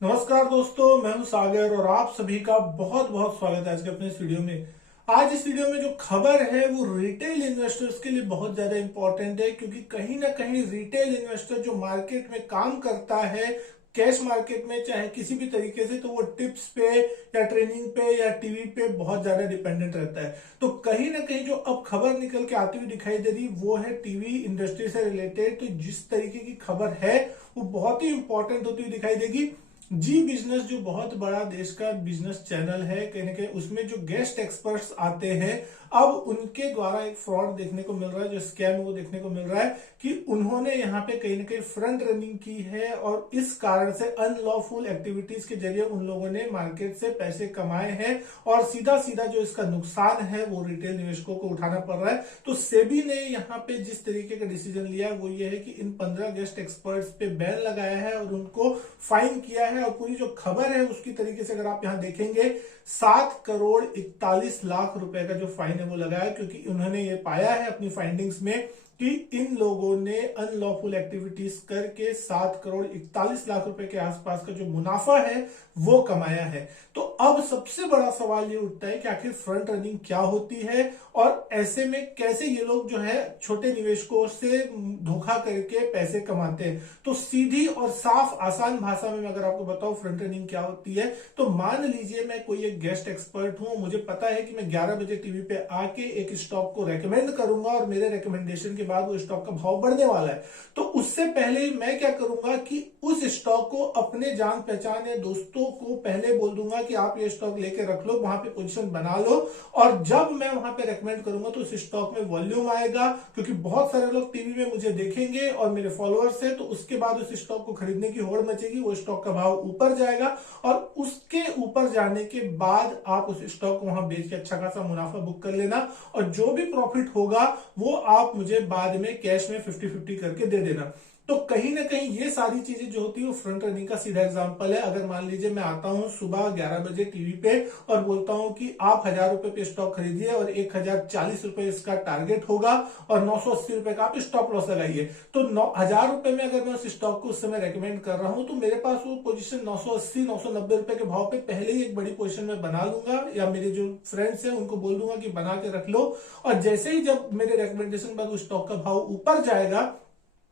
नमस्कार दोस्तों, मैं हूं सागर और आप सभी का बहुत बहुत स्वागत है आज के अपने इस वीडियो में। आज इस वीडियो में जो खबर है वो रिटेल इन्वेस्टर्स के लिए बहुत ज्यादा इंपॉर्टेंट है, क्योंकि कहीं ना कहीं रिटेल इन्वेस्टर जो मार्केट में काम करता है, कैश मार्केट में चाहे किसी भी तरीके से, तो वो टिप्स पे या ट्रेनिंग पे या टीवी पे बहुत ज्यादा डिपेंडेंट रहता है। तो कहीं ना कहीं जो अब खबर निकल के आती हुई दिखाई दे रही वो है टीवी इंडस्ट्री से रिलेटेड। तो जिस तरीके की खबर है वो बहुत ही इंपॉर्टेंट होती हुई दिखाई देगी। जी बिजनेस जो बहुत बड़ा देश का बिजनेस चैनल है, कहीं ना कहीं उसमें जो गेस्ट एक्सपर्ट्स आते हैं, अब उनके द्वारा एक फ्रॉड देखने को मिल रहा है, जो स्कैम है वो देखने को मिल रहा है कि उन्होंने यहाँ पे कहीं ना कहीं फ्रंट रनिंग की है और इस कारण से अनलॉफुल एक्टिविटीज के जरिए उन लोगों ने मार्केट से पैसे कमाए हैं और सीधा सीधा जो इसका नुकसान है वो रिटेल निवेशकों को उठाना पड़ रहा है। तो सेबी ने यहाँ पे जिस तरीके का डिसीजन लिया है वो ये है कि इन 15 गेस्ट एक्सपर्ट्स पे बैन लगाया है और उनको फाइन किया है। और पूरी जो खबर है उसकी तरीके से अगर आप यहां देखेंगे, 7 करोड़ 41 लाख रुपए का जो फाइन है वो लगाया, क्योंकि उन्होंने ये पाया है अपनी फाइंडिंग्स में कि इन लोगों ने अनलॉफुल एक्टिविटीज करके 7 करोड़ 41 लाख रुपए के आसपास का जो मुनाफा है वो कमाया है। तो अब सबसे बड़ा सवाल ये उठता है कि आखिर फ्रंट रनिंग क्या होती है और ऐसे में कैसे ये लोग जो है छोटे निवेशकों से धोखा करके पैसे कमाते हैं। तो सीधी और साफ आसान भाषा में अगर आपको बताऊं फ्रंट रनिंग क्या होती है, तो मान लीजिए मैं कोई एक गेस्ट एक्सपर्ट हूं, मुझे पता है कि मैं 11 बजे टीवी पे आके एक स्टॉक को रेकमेंड करूंगा और मेरे रेकमेंडेशन के बाद वो स्टॉक का भाव बढ़ने वाला है। तो उससे पहले मैं क्या करूंगा कि उस स्टॉक को अपने जान पहचान या दोस्तों को पहले बोल दूंगा कि आप ये स्टॉक लेके रख लो, वहां पे पोजीशन बना लो, और जब मैं वहां पे रेकमेंड करूंगा तो उस स्टॉक में वॉल्यूम आएगा, क्योंकि बहुत सारे लोग टीवी में मुझे देखेंगे और मेरे फॉलोअर्स है, तो उसके बाद उस स्टॉक को खरीदने की होड़ मचेगी, वो स्टॉक का भाव ऊपर जाएगा और उसके ऊपर जाने के बाद आप उस स्टॉक को वहां बेच के अच्छा खासा मुनाफा बुक कर लेना और जो भी प्रॉफिट होगा वो आप मुझे बाद में कैश में 50-50 करके दे देना। तो कहीं ना कहीं ये सारी चीजें जो होती है वो फ्रंट रनिंग का सीधा एग्जांपल है। अगर मान लीजिए मैं आता हूं सुबह 11 बजे टीवी पे और बोलता हूं कि आप 1000 रुपए पे स्टॉक खरीदिए और 1040 रुपए इसका टारगेट होगा और 980 रुपए का आप स्टॉप लॉस लगाइए, तो 1000 रुपए में अगर मैं उस स्टॉक को उस समय रेकमेंड कर रहा हूं तो मेरे पास वो पोजीशन 980-990 रुपए के भाव पे पहले ही एक बड़ी पोजीशन में बना लूंगा, या मेरे जो फ्रेंड्स है उनको बोल दूंगा कि बना के रख लो। और जैसे ही जब मेरे रेकमेंडेशन बाद उस स्टॉक का भाव ऊपर जाएगा,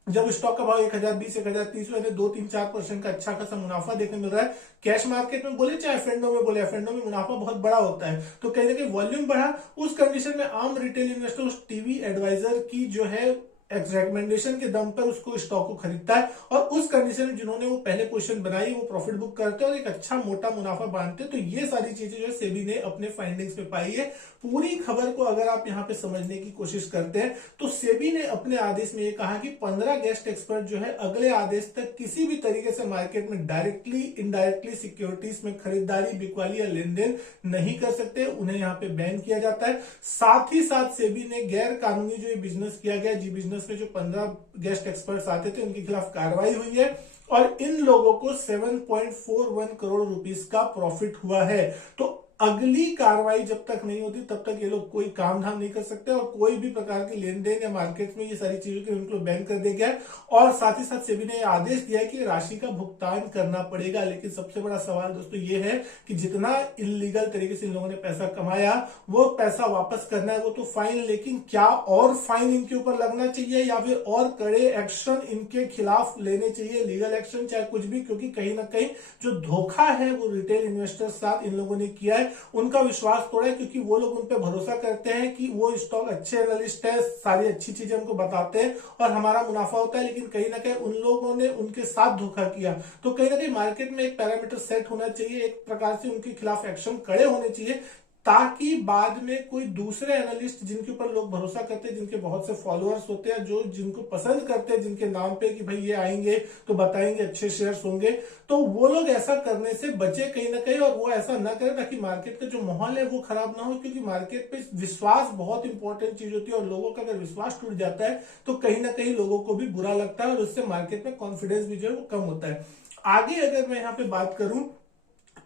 जब स्टॉक का भाव 1020 1030 यानी 2-3-4% का अच्छा खासा मुनाफा देखने मिल रहा है, कैश मार्केट में बोले चाहे एफएनडो में बोले, एफएनडो में मुनाफा बहुत बड़ा होता है, तो कहीं ना कहीं वॉल्यूम बढ़ा, उस कंडीशन में आम रिटेल इन्वेस्टर उस टीवी एडवाइजर की जो है रिकमेंडेशन के दम पर उसको स्टॉक को खरीदता है और उस कंडीशन में जिन्होंने वो पहले पोजीशन बनाई वो प्रॉफिट बुक करते हैं और एक अच्छा मोटा मुनाफा बांधते हैं। तो ये सारी चीजें जो है सेबी ने अपने फाइंडिंग्स में पाई है। पूरी खबर को अगर आप यहाँ पे समझने की कोशिश करते हैं तो सेबी ने अपने आदेश में ये कहा कि 15 गेस्ट एक्सपर्ट जो है अगले आदेश तक किसी भी तरीके से मार्केट में डायरेक्टली इनडायरेक्टली सिक्योरिटीज में खरीदारी बिकवाली या लेन देन नहीं कर सकते, उन्हें यहाँ पे बैन किया जाता है। साथ ही साथ सेबी ने गैर कानूनी जो ये बिजनेस किया गया, जी बिजनेस में जो 15 गेस्ट एक्सपर्ट्स आते थे उनके खिलाफ कार्रवाई हुई है और इन लोगों को 7.41 करोड़ रुपीस का प्रॉफिट हुआ है। तो अगली कार्रवाई जब तक नहीं होती तब तक ये लोग कोई काम धाम नहीं कर सकते और कोई भी प्रकार की लेन देन या मार्केट में ये सारी चीजों के उनको बैन कर दिया गया। और साथ ही साथ सेबी ने आदेश दिया है कि राशि का भुगतान करना पड़ेगा। लेकिन सबसे बड़ा सवाल दोस्तों ये है कि जितना इलीगल तरीके से इन लोगों ने पैसा कमाया वो पैसा वापस करना है वो तो फाइन, लेकिन क्या और फाइन इनके ऊपर लगना चाहिए या फिर और कड़े एक्शन इनके खिलाफ लेने चाहिए, लीगल एक्शन चाहे कुछ भी, क्योंकि कहीं ना कहीं जो धोखा है वो रिटेल इन्वेस्टर साथ इन लोगों ने किया है, उनका विश्वास तोड़ा है, क्योंकि वो लोग उन पे भरोसा करते हैं कि वो स्टॉक अच्छे एनालिस्ट है, सारी अच्छी चीजें उनको बताते हैं और हमारा मुनाफा होता है। लेकिन कहीं ना कहीं उन लोगों ने उनके साथ धोखा किया। तो कहीं ना कहीं मार्केट में एक पैरामीटर सेट होना चाहिए, एक प्रकार से उनके खिलाफ एक्शन कड़े होने चाहिए, ताकि बाद में कोई दूसरे एनालिस्ट जिनके ऊपर लोग भरोसा करते हैं, जिनके बहुत से फॉलोअर्स होते हैं, जो जिनको पसंद करते हैं, जिनके नाम पे कि भाई ये आएंगे तो बताएंगे अच्छे शेयर्स होंगे, तो वो लोग ऐसा करने से बचे कहीं ना कहीं और वो ऐसा ना करें ताकि मार्केट का जो माहौल है वो खराब ना हो। क्योंकि मार्केट पे विश्वास बहुत इंपॉर्टेंट चीज होती है और लोगों का अगर विश्वास टूट जाता है तो कहीं ना कहीं लोगों को भी बुरा लगता है और उससे मार्केट में कॉन्फिडेंस भी जो है वो कम होता है। आगे अगर मैं यहाँ पे बात करूं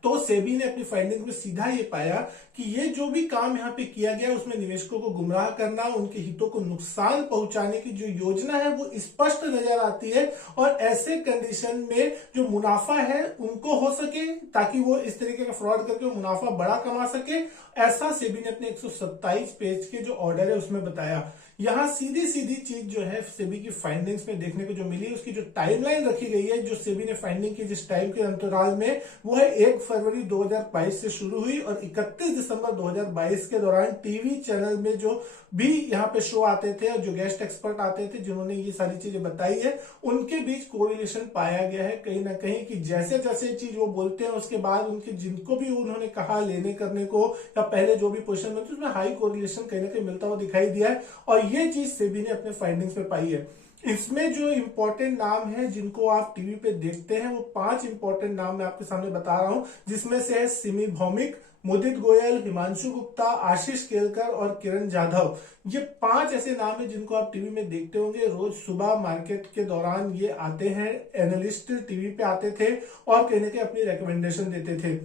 तो सेबी ने अपनी फाइंडिंग में सीधा ये पाया कि ये जो भी काम यहाँ पे किया गया उसमें निवेशकों को गुमराह करना, उनके हितों को नुकसान पहुंचाने की जो योजना है वो स्पष्ट नजर आती है। और ऐसे कंडीशन में जो मुनाफा है उनको हो सके ताकि वो इस तरीके का फ्रॉड करके वो मुनाफा बड़ा कमा सके, ऐसा सेबी ने अपने 127 पेज के जो ऑर्डर है उसमें बताया। यहां सीधी सीधी चीज जो है सेबी की फाइंडिंग्स में देखने को जो मिली, उसकी जो टाइमलाइन रखी गई है, जो सेबी ने फाइंडिंग की जिस टाइम के अंतराल में, वो है 1 फरवरी 2022 से शुरू हुई और 31 दिसंबर 2022 के दौरान टीवी चैनल में जो भी यहाँ पे शो आते थे और जो गेस्ट एक्सपर्ट आते थे जिन्होंने ये सारी चीजें बताई है, उनके बीच कोरिलेशन पाया गया है कहीं ना कहीं कि जैसे जैसे चीज वो बोलते हैं उसके बाद उनके जिनको भी उन्होंने कहा लेने करने को या पहले जो भी पोजीशन में थी उसमें हाई कोरिलेशन कहीं ना कहीं मिलता हुआ दिखाई दिया है। और ये चीज सेबी ने अपने फाइंडिंग्स में पाई है। इसमें जो इंपॉर्टेंट नाम है जिनको आप टीवी पे देखते हैं, वो 5 इंपॉर्टेंट नाम मैं आपके सामने बता रहा हूं, जिसमें से है सिमी भौमिक, मुदित गोयल, हिमांशु गुप्ता, आशीष केलकर और किरण जाधव। ये 5 ऐसे नाम है जिनको आप टीवी में देखते होंगे। रोज सुबह मार्केट के दौरान ये आते हैं, एनालिस्ट टीवी पे आते थे और कहीं ना कहीं अपनी रिकमेंडेशन देते थे।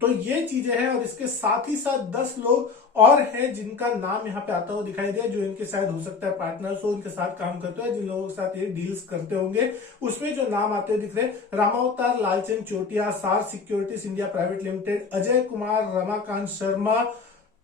तो ये चीजें हैं और इसके साथ ही साथ 10 लोग और हैं जिनका नाम यहाँ पे आता हुआ दिखाई दिया, जो इनके शायद हो सकता है पार्टनर्स हो, इनके साथ काम करते हैं, जिन लोगों के साथ ये डील्स करते होंगे। उसमें जो नाम आते दिख रहे, रामावतार Lalchand Chotiya, Saar securities India private limited, Ajay Kumar, Ramakant Sharma,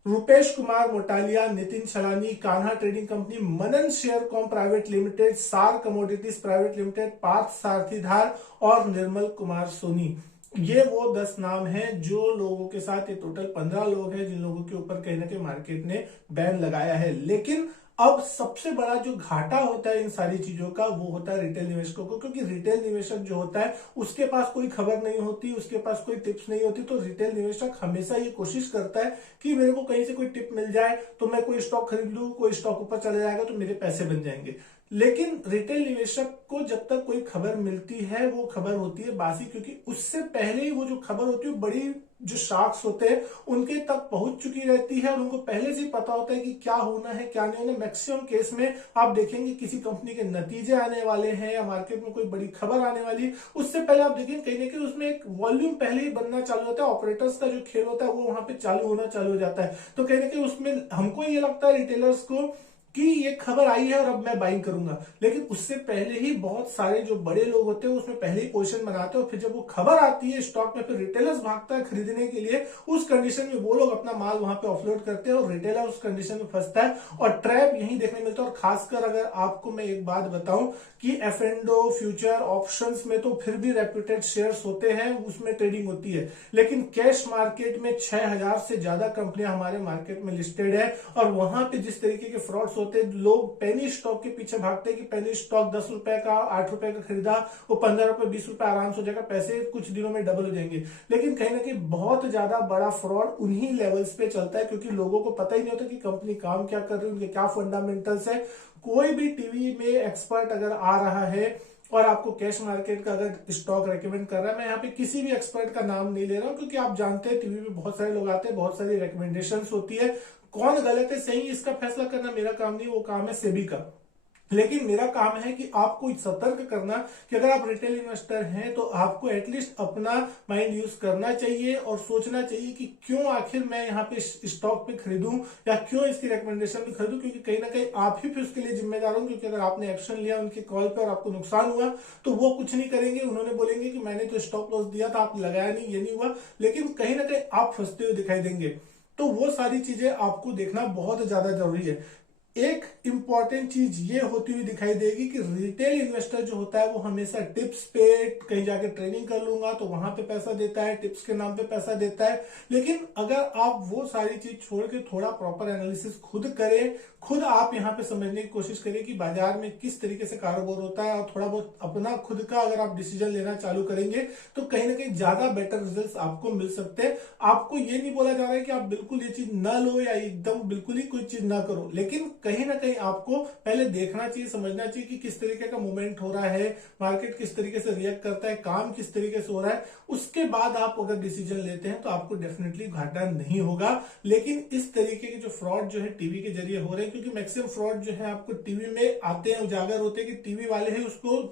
Rupesh Kumar Motaliya, Nitin Chhalani, Kanha trading company, Manan share com private limited, Saar commodities private limited, Parth Sarathidhar और निर्मल कुमार सोनी। ये वो 10 नाम हैं जो लोगों के साथ, ये टोटल 15 लोग हैं जिन लोगों के ऊपर कहीं ना कहीं मार्केट ने बैन लगाया है। लेकिन अब सबसे बड़ा जो घाटा होता है इन सारी चीजों का वो होता है रिटेल निवेशकों को, क्योंकि रिटेल निवेशक जो होता है उसके पास कोई खबर नहीं होती, उसके पास कोई टिप्स नहीं होती। तो रिटेल निवेशक हमेशा ये कोशिश करता है कि मेरे को कहीं से कोई टिप मिल जाए तो मैं कोई स्टॉक खरीद लूं, कोई स्टॉक ऊपर चला जाएगा तो मेरे पैसे बन जाएंगे। लेकिन रिटेल निवेशक को जब तक कोई खबर मिलती है वो खबर होती है बासी, क्योंकि उससे पहले ही वो जो खबर होती है बड़ी जो शार्क्स होते हैं उनके तक पहुंच चुकी रहती है और उनको पहले से पता होता है कि क्या होना है क्या नहीं होना। मैक्सिमम केस में आप देखेंगे किसी कंपनी के नतीजे आने वाले हैं या मार्केट में कोई बड़ी खबर आने वाली है, उससे पहले आप देखेंगे कहीं ना कहीं उसमें एक वॉल्यूम पहले ही बनना चालू होता है, ऑपरेटर्स का जो खेल होता है वो वहां पे चालू होना चालू हो जाता है। तो कहीं ना कहीं उसमें हमको ये लगता है रिटेलर्स को कि ये खबर आई है और अब मैं बाइंग करूंगा, लेकिन उससे पहले ही बहुत सारे जो बड़े लोग होते हैं उसमें पहले ही पोजीशन बनाते हैं और फिर जब वो खबर आती है स्टॉक में, फिर रिटेलर्स भागता है खरीदने के लिए। उस कंडीशन में वो लोग अपना माल वहां पे ऑफलोड करते हैं और रिटेलर उस कंडीशन में फंसता है और ट्रैप यही देखने मिलता है। और खासकर अगर आपको मैं एक बात बताऊं कि एफ&ओ फ्यूचर ऑप्शंस में तो फिर भी रेप्यूटेड शेयर्स होते हैं, उसमें ट्रेडिंग होती है, लेकिन कैश मार्केट में 6000 से ज्यादा कंपनियां हमारे मार्केट में लिस्टेड है और वहां पे जिस तरीके के फ्रॉड्स होते, लोग पेनी स्टॉक के पीछे भागते हैं कि पेनी स्टॉक 10 रुपए का 8 रुपए का खरीदा वो 15 रुपए 20 रुपए आराम से हो जाएगा, पैसे कुछ दिनों में डबल हो जाएंगे। लेकिन कहीं ना कहीं बहुत ज्यादा बड़ा फ्रॉड उन्हीं लेवल्स पे चलता है क्योंकि लोगों को पता ही नहीं होता कि कंपनी काम क्या कर रही है, उनके क्या फंडामेंटल्स है। कोई भी टीवी में एक्सपर्ट अगर आ रहा है और आपको कैश मार्केट का अगर स्टॉक रेकमेंड कर रहा है, मैं यहाँ पे किसी भी एक्सपर्ट का नाम नहीं ले रहा हूँ क्योंकि आप जानते हैं टीवी में बहुत सारे लोग आते हैं, बहुत सारी रिकमेंडेशंस होती है, कौन गलत है सही इसका फैसला करना मेरा काम नहीं, वो काम है सेबी का। लेकिन मेरा काम है कि आपको सतर्क करना कि अगर आप रिटेल इन्वेस्टर हैं तो आपको एटलीस्ट अपना माइंड यूज करना चाहिए और सोचना चाहिए कि क्यों आखिर मैं यहाँ पे स्टॉक पे खरीदूं या क्यों इसकी रिकमेंडेशन पे खरीदूं, क्योंकि कहीं ना कहीं आप ही फिर उसके लिए जिम्मेदार हो। क्योंकि अगर आपने एक्शन लिया उनके कॉल पे और आपको नुकसान हुआ तो वो कुछ नहीं करेंगे, उन्होंने बोलेंगे कि मैंने तो स्टॉप लॉस दिया था, आप लगाया नहीं, ये नहीं हुआ, लेकिन कहीं ना कहीं आप फंसते हुए दिखाई देंगे। तो वो सारी चीजें आपको देखना बहुत ज्यादा जरूरी है। एक इंपॉर्टेंट चीज ये होती हुई दिखाई देगी कि रिटेल इन्वेस्टर जो होता है वो हमेशा टिप्स पे, कहीं जाके ट्रेनिंग कर लूंगा तो वहां पे पैसा देता है, टिप्स के नाम पे पैसा देता है। लेकिन अगर आप वो सारी चीज छोड़ के थोड़ा प्रॉपर एनालिसिस खुद करें, खुद आप यहाँ पे समझने की कोशिश करें कि बाजार में किस तरीके से कारोबार होता है और थोड़ा बहुत अपना खुद का अगर आप डिसीजन लेना चालू करेंगे तो कहीं ना कहीं ज्यादा बेटर रिजल्ट्स आपको मिल सकते हैं। आपको ये नहीं बोला जा रहा है कि आप बिल्कुल ये चीज ना लो या एकदम बिल्कुल ही कोई चीज ना करो, लेकिन कहीं ना कहीं आपको पहले देखना चाहिए, समझना चाहिए कि किस तरीके का मूवमेंट हो रहा है, मार्केट किस तरीके से रिएक्ट करता है, काम किस तरीके से हो रहा है, उसके बाद आप अगर डिसीजन लेते हैं तो आपको डेफिनेटली घाटा नहीं होगा। लेकिन इस तरीके के जो फ्रॉड जो है टीवी के जरिए हो रहे हैं, क्योंकि मैक्सिमम फ्रॉड जो है आपको टीवी में आते हैं, उजागर होते हैं कि टीवी वाले ही उसको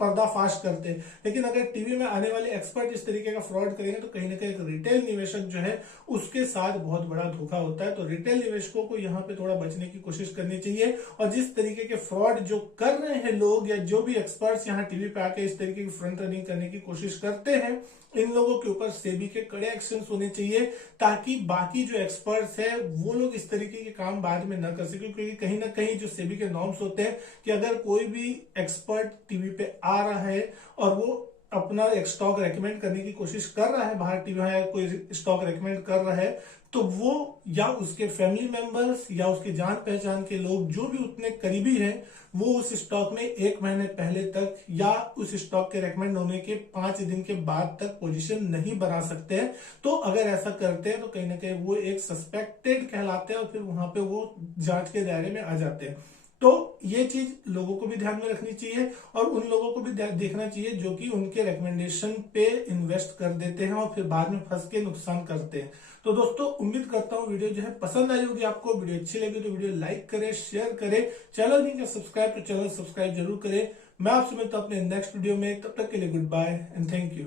पर्दाफाश करते हैं। लेकिन अगर टीवी में आने वाले एक्सपर्ट इस तरीके का फ्रॉड करेंगे तो कहीं ना कहीं एक रिटेल निवेशक जो है उसके साथ बहुत बड़ा धोखा होता है। तो रिटेल निवेशकों को यहाँ पे थोड़ा बचने की कोशिश करनी चाहिए। और जिस तरीके के फ्रॉड जो कर रहे हैं लोग या जो भी एक्सपर्ट्स यहाँ टीवी पे आके इस तरीके की फ्रंट रनिंग करने की कोशिश करते हैं, इन लोगों के ऊपर सेबी के कड़े एक्शन होने चाहिए, ताकि बाकी जो एक्सपर्ट्स है वो लोग इस तरीके के काम बाद में न कर सके। क्योंकि कहीं ना कहीं जो सेबी के नॉर्म्स होते हैं कि अगर कोई भी एक्सपर्ट टीवी पे आ रहा है और वो अपना एक स्टॉक रेकमेंड करने की कोशिश कर रहा है, बाहर टीवी में कोई स्टॉक रेकमेंड कर रहा है, तो वो या उसके फैमिली मेंबर्स या उसके जान पहचान के लोग जो भी उतने करीबी हैं वो उस स्टॉक में 1 महीने पहले तक या उस स्टॉक के रेकमेंड होने के 5 दिन के बाद तक पोजीशन नहीं बना सकते हैं। तो अगर ऐसा करते हैं तो कहीं ना कहीं वो एक सस्पेक्टेड कहलाते हैं और फिर वहां पे वो जांच के दायरे में आ जाते हैं। तो ये चीज लोगों को भी ध्यान में रखनी चाहिए और उन लोगों को भी देखना चाहिए जो कि उनके रिकमेंडेशन पे इन्वेस्ट कर देते हैं और फिर बाद में फंस के नुकसान करते हैं। तो दोस्तों उम्मीद करता हूँ वीडियो जो है पसंद आई होगी आपको। वीडियो अच्छी लगी तो वीडियो लाइक करें, शेयर करें, चैनल नहीं किया सब्सक्राइब तो चैनल सब्सक्राइब जरूर करें। मैं आपसे मिलता हूं अपने नेक्स्ट वीडियो में, तब तक के लिए good bye and thank you.